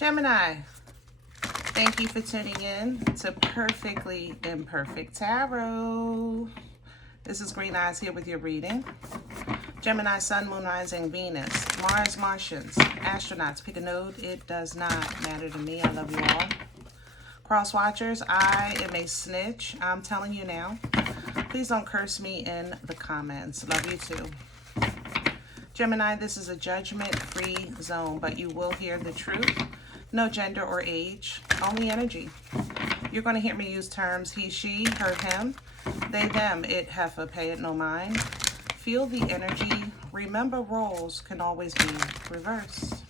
Gemini, thank you for tuning in to Perfectly Imperfect Tarot. This is Green Eyes here with your reading. Gemini, Sun, Moon, Rising, Venus, Mars, Martians, astronauts. Pick a node. It does not matter to me. I love you all. Cross watchers, I am a snitch. I'm telling you now. Please don't curse me in the comments. Love you too. Gemini, this is a judgment-free zone, but you will hear the truth. No gender or age, only energy. You're going to hear me use terms he, she, her, him, they, them, it, heifer, pay it no mind. Feel the energy. Remember, roles can always be reversed.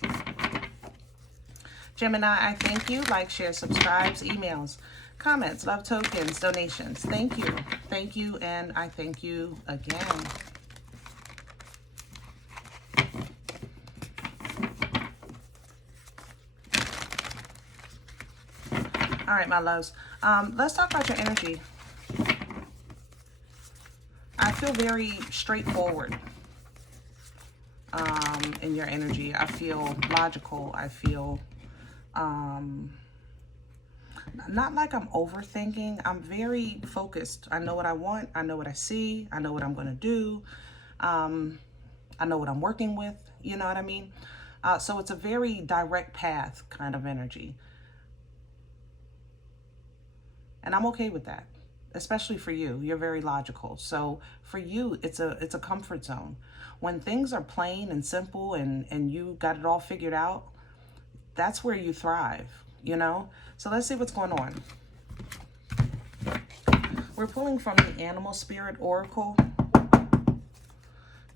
Gemini, I thank you. Like, share, subscribes, emails, comments, love tokens, donations. Thank you. Thank you, and I thank you again. All right, my loves. Let's talk about your energy. I feel very straightforward in your energy. I feel logical. I feel not like I'm overthinking. I'm very focused. I know what I want. I know what I see. I know what I'm going to do. I know what I'm working with. You know what I mean? So it's a very direct path kind of energy. And I'm okay with that, especially for you. You're very logical. So for you, it's a comfort zone. When things are plain and simple and you got it all figured out, that's where you thrive, you know? So let's see what's going on. We're pulling from the Animal Spirit Oracle.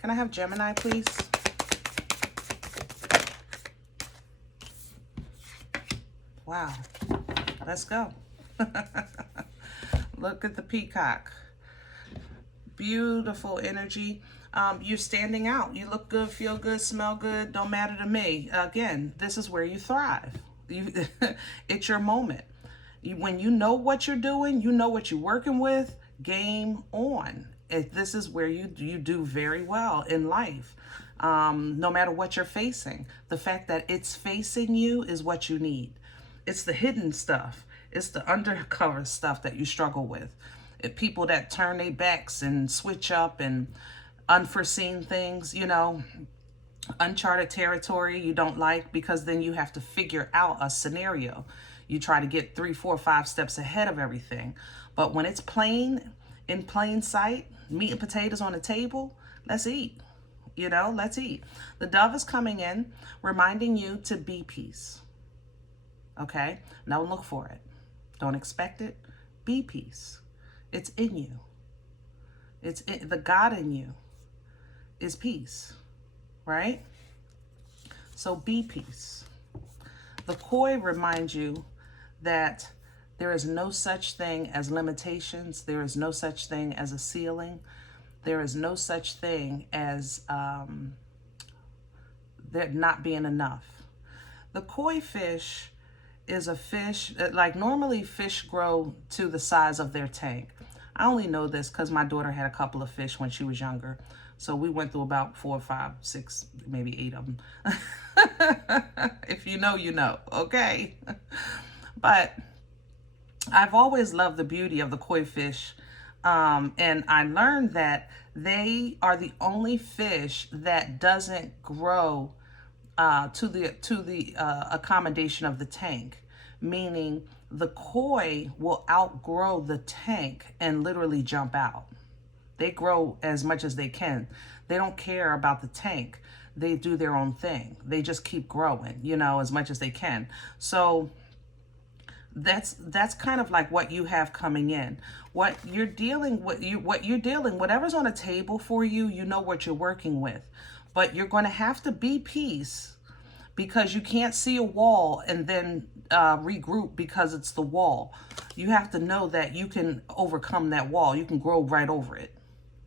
Can I have Gemini, please? Wow. Let's go. Look at the peacock. Beautiful energy. You're standing out. You look good, feel good, smell good. Don't matter to me. Again, this is where you thrive. It's your moment. When you know what you're doing, you know what you're working with, game on. This is where you do very well in life. No matter what you're facing. The fact that it's facing you is what you need. It's the hidden stuff. It's the undercover stuff that you struggle with. People that turn their backs and switch up and unforeseen things, you know, uncharted territory you don't like, because then you have to figure out a scenario. You try to get 3, 4, 5 steps ahead of everything. But when it's in plain sight, meat and potatoes on the table, let's eat. You know, let's eat. The dove is coming in, reminding you to be peace. Okay? Don't look for it. Don't expect it. Be peace. It's in you. The God in you is peace, right? So be peace. The koi reminds you that there is no such thing as limitations. There is no such thing as a ceiling. There is no such thing as there not being enough. The koi fish is a fish, like normally fish grow to the size of their tank. I only know this because my daughter had a couple of fish when she was younger. So we went through about 4, 5, 6, maybe 8 of them. If you know, you know, okay? But I've always loved the beauty of the koi fish. And I learned that they are the only fish that doesn't grow to the accommodation of the tank, meaning the koi will outgrow the tank and literally jump out. They grow as much as they can. They don't care about the tank. They do their own thing. They just keep growing, you know, as much as they can. So that's kind of like what you have coming in. What you're dealing with, whatever's on a table for you, you know what you're working with. But you're going to have to be peace, because you can't see a wall and then regroup because it's the wall. You have to know that you can overcome that wall. You can grow right over it.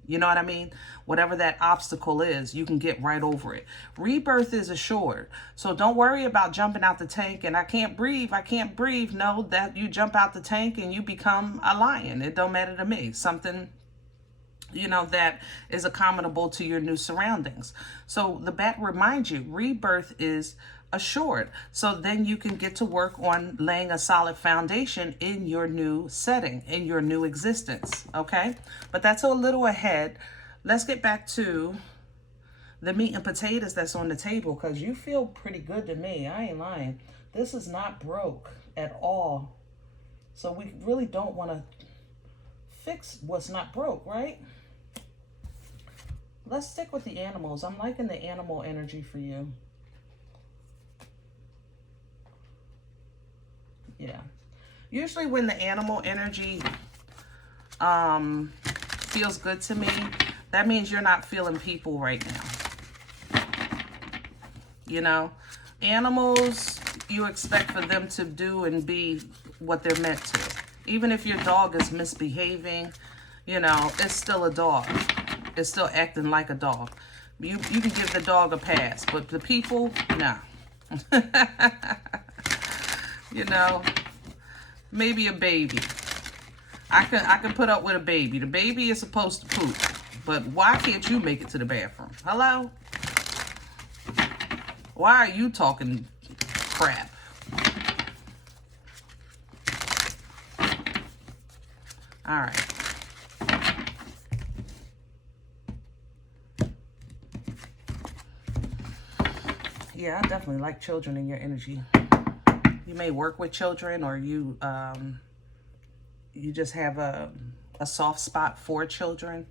You know what I mean? Whatever that obstacle is, you can get right over it. Rebirth is assured. So don't worry about jumping out the tank and I can't breathe. Know that you jump out the tank and you become a lion. It don't matter to me. Something, you know, that is accommodable to your new surroundings. So the bat reminds you, rebirth is assured. So then you can get to work on laying a solid foundation in your new setting, in your new existence, okay? But that's a little ahead. Let's get back to the meat and potatoes that's on the table, because you feel pretty good to me. I ain't lying. This is not broke at all. So we really don't want to fix what's not broke, right? Let's stick with the animals. I'm liking the animal energy for you. Yeah. Usually when the animal energy feels good to me, that means you're not feeling people right now. You know, animals, you expect for them to do and be what they're meant to. Even if your dog is misbehaving, you know, it's still a dog. It's still acting like a dog. You can give the dog a pass, but the people, no. You know, maybe a baby. I can put up with a baby. The baby is supposed to poop, but why can't you make it to the bathroom? Hello? Why are you talking crap? All right. Yeah, I definitely like children in your energy. You may work with children, or you just have a soft spot for children.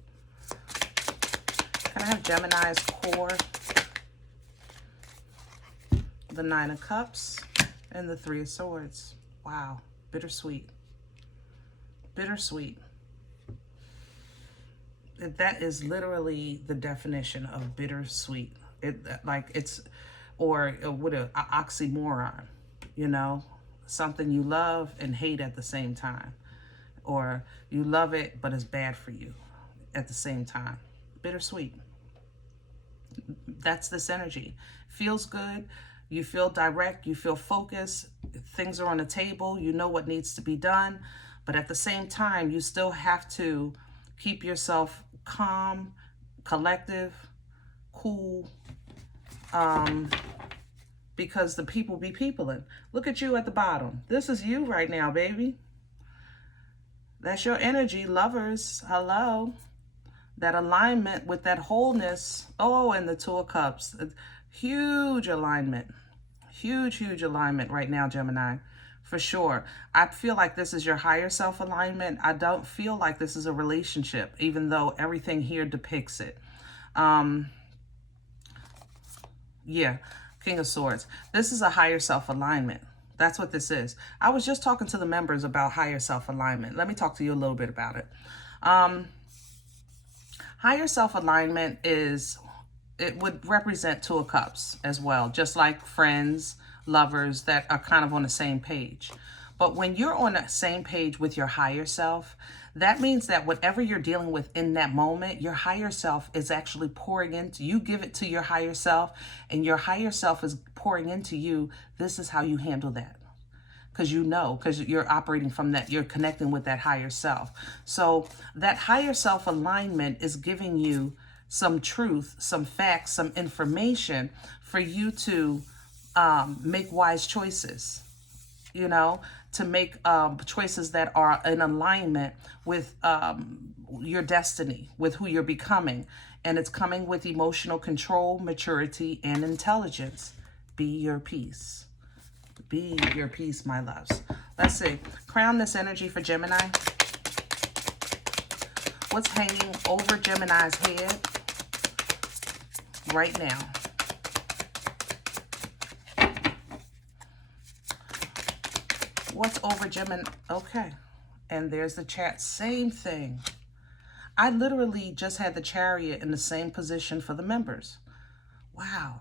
Can I have Gemini's core? The Nine of Cups and the Three of Swords. Wow, bittersweet. Bittersweet. That is literally the definition of bittersweet. Or what an oxymoron, you know, something you love and hate at the same time, or you love it but it's bad for you at the same time. Bittersweet. That's this energy. Feels good. You feel direct. You feel focused. Things are on the table. You know what needs to be done, but at the same time, you still have to keep yourself calm, collective, cool, because the people be peopling. Look at you at the bottom. This is you right now, baby. That's your energy, lovers. Hello. That alignment with that wholeness. Oh, and the Two of Cups. Huge alignment. Huge, huge alignment right now, Gemini. For sure. I feel like this is your higher self alignment. I don't feel like this is a relationship, even though everything here depicts it. Yeah, King of Swords. This is a higher self alignment. That's what this is. I was just talking to the members about higher self alignment. Let me talk to you a little bit about it. Higher self alignment it would represent Two of Cups as well, just like friends, lovers that are kind of on the same page. But when you're on the same page with your higher self, that means that whatever you're dealing with in that moment, your higher self is actually pouring into you. Give it to your higher self, and your higher self is pouring into you. This is how you handle that. Because you know, because you're operating from that, you're connecting with that higher self. So that higher self alignment is giving you some truth, some facts, some information for you to make wise choices, you know, to make choices that are in alignment with your destiny, with who you're becoming. And it's coming with emotional control, maturity, and intelligence. Be your peace. Be your peace, my loves. Let's see. Crown this energy for Gemini. What's hanging over Gemini's head right now? What's over Gemini? Okay. And there's the chat. Same thing. I literally just had the Chariot in the same position for the members. Wow.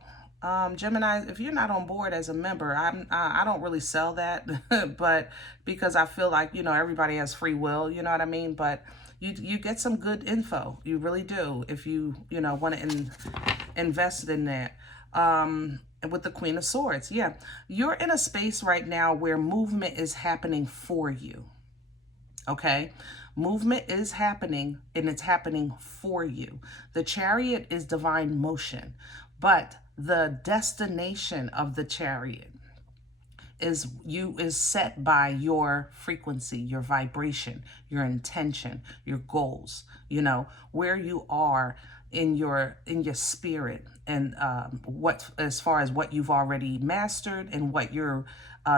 Gemini, if you're not on board as a member, I don't really sell that, but because I feel like, you know, everybody has free will, you know what I mean? But you get some good info. You really do. If you know, want to invest in that. With the Queen of Swords. Yeah. You're in a space right now where movement is happening for you. Okay. Movement is happening, and it's happening for you. The Chariot is divine motion, but the destination of the chariot is set by your frequency, your vibration, your intention, your goals, where you are in your spirit, and what, as far as what you've already mastered and what you're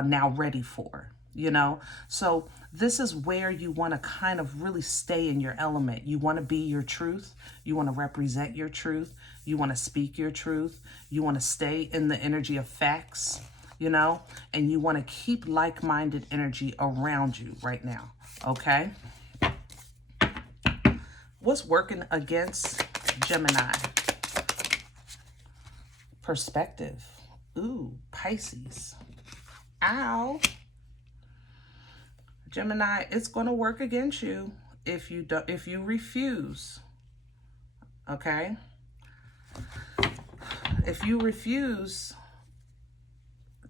now ready for. So this is where you want to kind of really stay in your element. You want to be your truth. You want to represent your truth. You want to speak your truth. You want to stay in the energy of facts, and you want to keep like-minded energy around you right now. Okay. What's working against Gemini? Perspective. Ooh, Pisces. Ow. Gemini, it's going to work against you if you refuse. Okay? If you refuse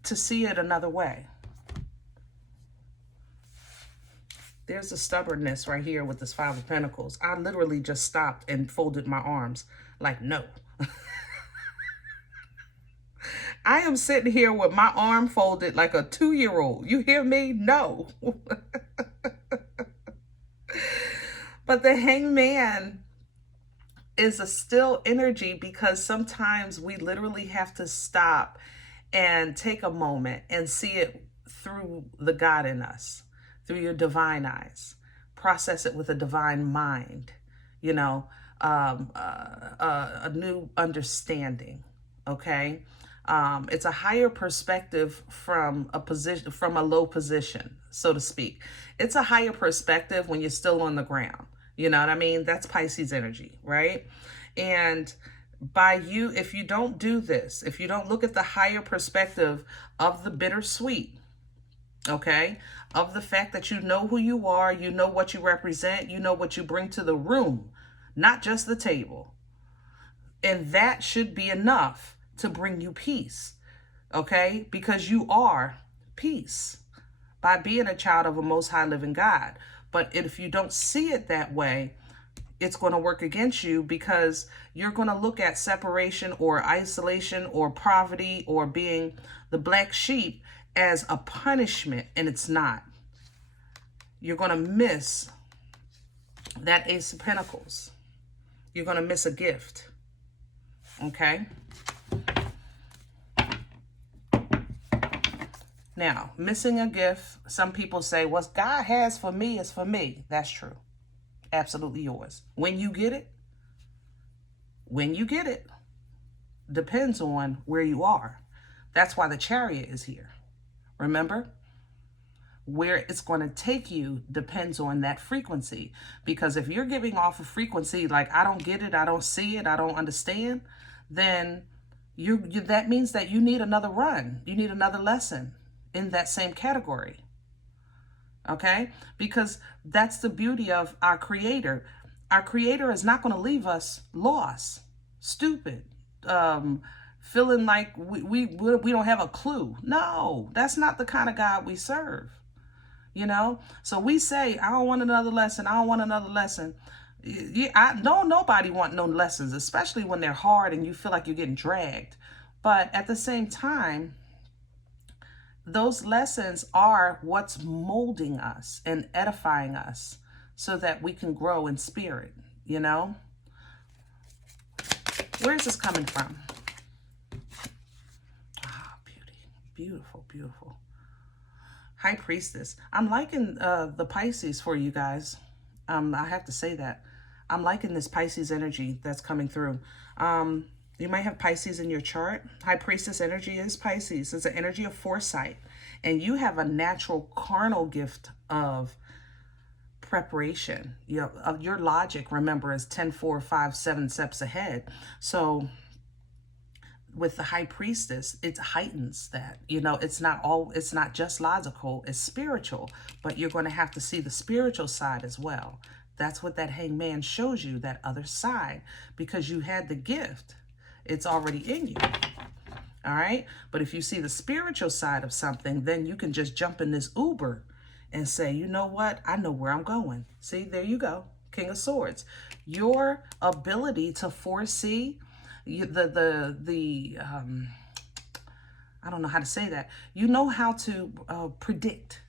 to see it another way. There's a stubbornness right here with this Five of Pentacles. I literally just stopped and folded my arms like, no. I am sitting here with my arm folded like a 2-year-old. You hear me? No. But the Hangman is a still energy, because sometimes we literally have to stop and take a moment and see it through the God in us, through your divine eyes. Process it with a divine mind, a new understanding, okay? It's a higher perspective from a low position, so to speak. It's a higher perspective when you're still on the ground. You know what I mean? That's Pisces energy, right? And if you don't do this, if you don't look at the higher perspective of the bittersweet, okay, of the fact that you know who you are, you know what you represent, you know what you bring to the room, not just the table. And that should be enough to bring you peace, okay? Because you are peace by being a child of a most high living God. But if you don't see it that way, it's going to work against you, because you're going to look at separation or isolation or poverty or being the black sheep as a punishment, and it's not. You're going to miss that Ace of Pentacles. You're going to miss a gift, okay? Now, missing a gift, some people say, what God has for me is for me. That's true. Absolutely yours. When you get it, depends on where you are. That's why the Chariot is here. Remember? Where it's going to take you depends on that frequency. Because if you're giving off a frequency like, I don't get it, I don't see it, I don't understand, then that means that you need another run. You need another lesson in that same category. Okay? Because that's the beauty of our Creator. Our Creator is not going to leave us lost, stupid, feeling like we don't have a clue. No, that's not the kind of God we serve. So we say, I don't want another lesson. I don't want another lesson. Nobody want no lessons, especially when they're hard and you feel like you're getting dragged. But at the same time, those lessons are what's molding us and edifying us so that we can grow in spirit, Where is this coming from? Ah, beauty. Beautiful, beautiful. High Priestess. I'm liking the Pisces for you guys. I have to say that. I'm liking this Pisces energy that's coming through. You might have Pisces in your chart. High Priestess energy is Pisces. It's an energy of foresight. And you have a natural carnal gift of preparation. Your logic, remember, is 10, 4, 5, 7 steps ahead. So with the High Priestess, it heightens that. It's not just logical, it's spiritual. But you're going to have to see the spiritual side as well. That's what that Hangman shows you, that other side. Because you had the gift. It's already in you. All right? But if you see the spiritual side of something, then you can just jump in this Uber and say, you know what? I know where I'm going. See, there you go. King of Swords. Your ability to foresee, I don't know how to say that. You know how to predict.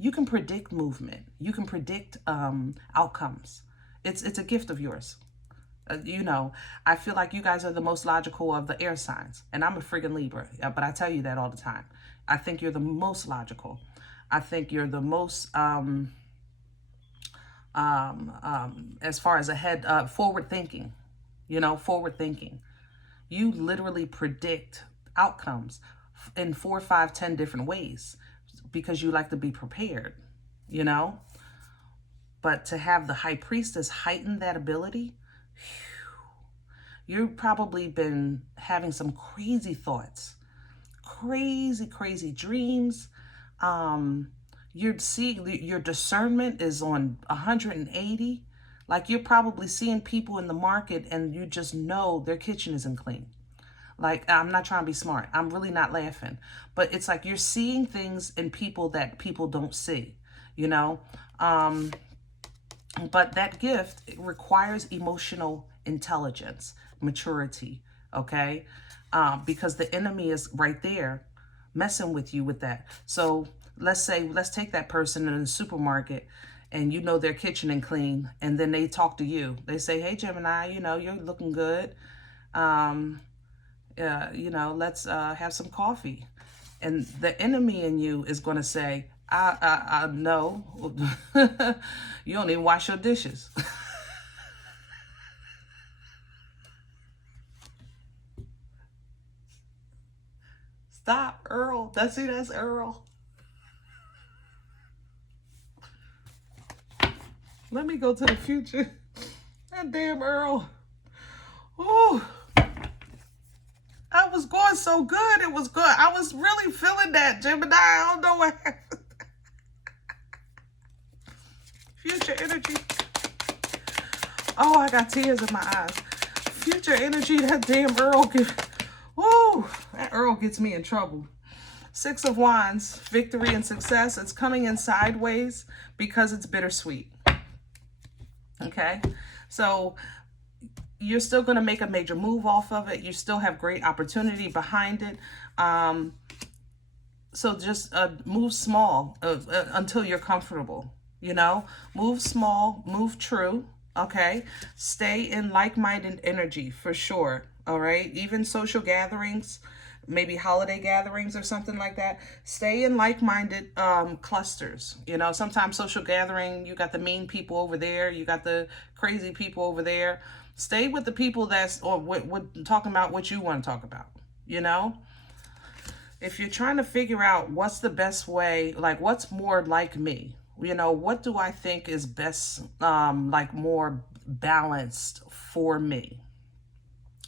You can predict movement. You can predict outcomes. It's a gift of yours. You know, I feel like you guys are the most logical of the air signs, and I'm a friggin' Libra, but I tell you that all the time. I think you're the most logical. I think you're the most as far as ahead, forward thinking. You know, forward thinking. You literally predict outcomes in 4, 5, 10 different ways because you like to be prepared, you know? But to have the high priestess heighten that ability, you've probably been having some crazy thoughts, crazy dreams. You're seeing, your discernment is on 180. Like, you're probably seeing people in the market and you just know their kitchen isn't clean. Like, I'm not trying to be smart. I'm really not laughing. But it's like you're seeing things in people that people don't see, you know? But that gift requires emotional intelligence, maturity, okay? Because the enemy is right there messing with you with that. So let's take that person in the supermarket and you know their kitchen ain't clean, and then they talk to you. They say, hey, Gemini, you know, you're looking good. You know, let's have some coffee. And the enemy in you is going to say, I no, you don't even wash your dishes. Stop, Earl. That's Earl. Let me go to the future. That damn Earl. Oh, I was going so good. It was good. I was really feeling that, Gemini. I don't know what happened. Future energy. Oh, I got tears in my eyes. Future energy, that damn Earl. Woo, that Earl gets me in trouble. 6 of Wands, victory and success. It's coming in sideways because it's bittersweet. Okay, so you're still going to make a major move off of it. You still have great opportunity behind it. So just move small until you're comfortable, you know? Move small, move true, okay? Stay in like-minded energy for sure, all right? Even social gatherings, maybe holiday gatherings or something like that. Stay in like-minded clusters. You know, sometimes social gathering, you got the mean people over there, you got the crazy people over there. Stay with the people that's, or what talking about what you want to talk about, you know? If you're trying to figure out what's the best way, like what's more like me, you know, what do I think is best, like more balanced for me?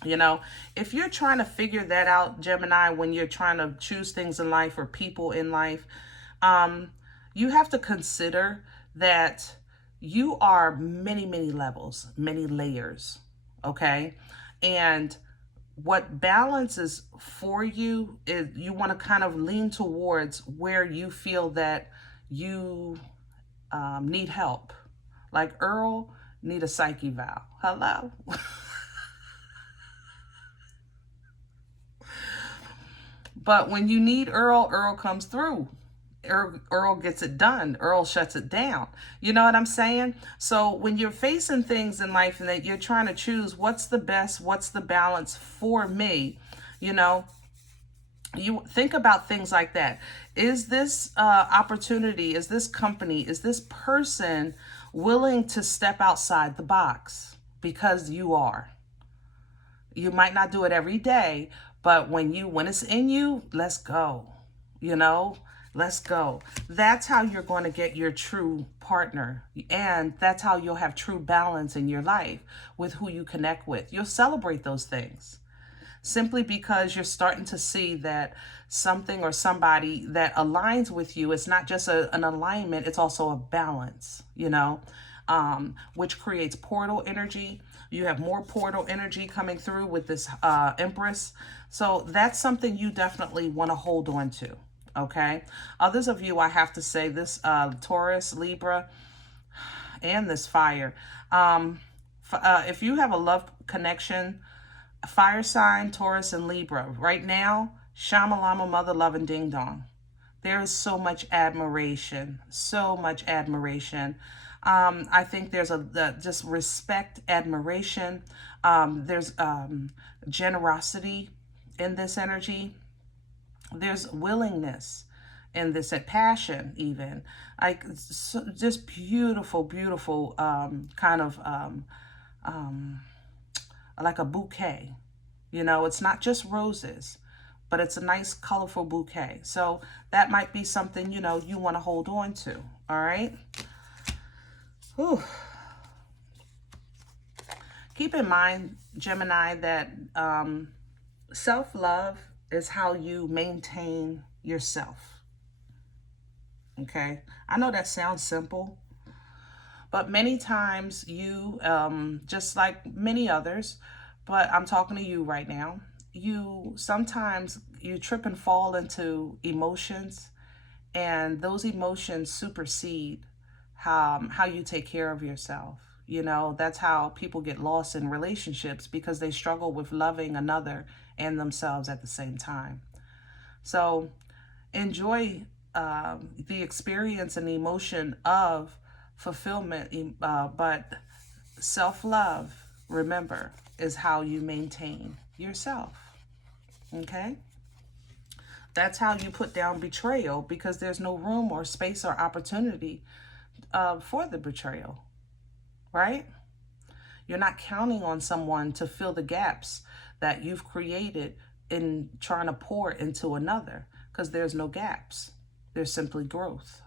You know, if you're trying to figure that out, Gemini, when you're trying to choose things in life or people in life, you have to consider that you are many levels, many layers, okay? And what balances for you is you want to kind of lean towards where you feel that you need help. Like Earl need a psyche eval. Hello? But when you need Earl, Earl comes through. Earl gets it done. Earl shuts it down. You know what I'm saying? So when you're facing things in life and that you're trying to choose what's the best, what's the balance for me, you know, you think about things like that. Is this opportunity, is this company, is this person willing to step outside the box? Because you are. You might not do it every day, but when it's in you, let's go. You know, let's go. That's how you're going to get your true partner. And that's how you'll have true balance in your life with who you connect with. You'll celebrate those things simply because you're starting to see that something or somebody that aligns with you, it's not just an alignment, it's also a balance, you know, which creates portal energy. You have more portal energy coming through with this Empress. So that's something you definitely want to hold on to. Okay. Others of you, I have to say this, Taurus, Libra, and this fire. If you have a love connection Fire sign, Taurus and Libra. Right now, Shamalama, mother loving ding dong. There is so much admiration, so much admiration. I think there's just respect, admiration. There's generosity in this energy. There's willingness in this, at passion even. Like, so, just beautiful, beautiful kind of like a bouquet. You know, it's not just roses, but it's a nice colorful bouquet. So that might be something, you know, you want to hold on to. All right. Whew. Keep in mind, Gemini, that self-love is how you maintain yourself. Okay. I know that sounds simple, but many times you, just like many others, but I'm talking to you right now, sometimes you trip and fall into emotions, and those emotions supersede how you take care of yourself. You know, that's how people get lost in relationships, because they struggle with loving another and themselves at the same time. So enjoy the experience and the emotion of fulfillment, but self-love, remember, is how you maintain yourself. Okay? That's how you put down betrayal, because there's no room or space or opportunity for the betrayal, right? You're not counting on someone to fill the gaps that you've created in trying to pour into another, because there's no gaps. There's simply growth.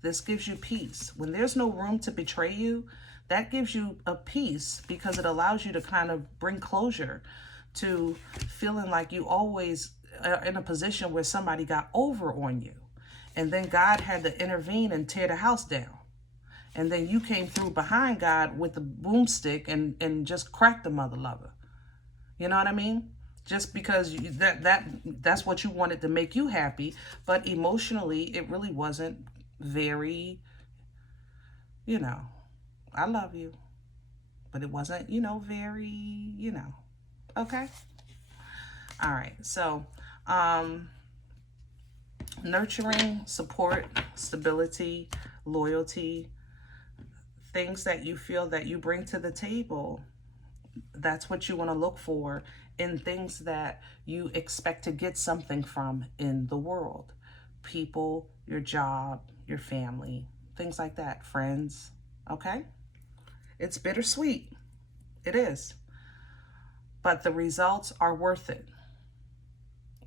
This gives you peace. When there's no room to betray you, that gives you a peace, because it allows you to kind of bring closure to feeling like you always are in a position where somebody got over on you. And then God had to intervene and tear the house down. And then you came through behind God with the boomstick and just cracked the mother lover. You know what I mean? Just because that's what you wanted to make you happy. But emotionally, it really wasn't very, you know, I love you. But it wasn't, you know, very, you know. Okay? All right. So, nurturing, support, stability, loyalty, things that you feel that you bring to the table, that's what you want to look for in things that you expect to get something from in the world. People, your job, your family, things like that, friends. Okay? It's bittersweet. It is. But the results are worth it.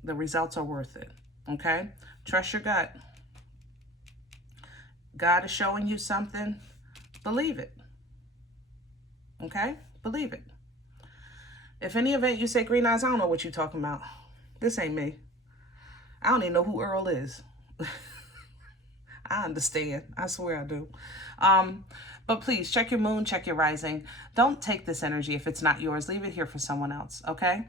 The results are worth it. Okay? Trust your gut. God is showing you something. Believe it. Okay? Believe it. If any event you say, Green Eyes, I don't know what you're talking about. This ain't me. I don't even know who Earl is. I understand. I swear I do. But please check your moon, check your rising. Don't take this energy if it's not yours. Leave it here for someone else, okay?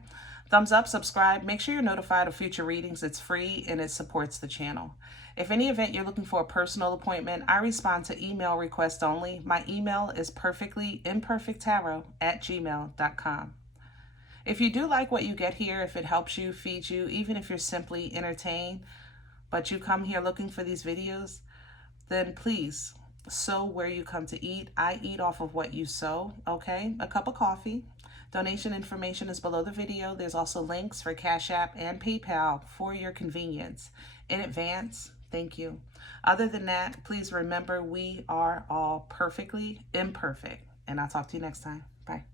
Thumbs up, subscribe. Make sure you're notified of future readings. It's free and it supports the channel. If any event you're looking for a personal appointment, I respond to email requests only. My email is perfectlyimperfecttarot@gmail.com. If you do like what you get here, if it helps you, feeds you, even if you're simply entertained, but you come here looking for these videos, then please sow where you come to eat. I eat off of what you sow, okay? A cup of coffee. Donation information is below the video. There's also links for CashApp and PayPal for your convenience. In advance, thank you. Other than that, please remember we are all perfectly imperfect. And I'll talk to you next time. Bye.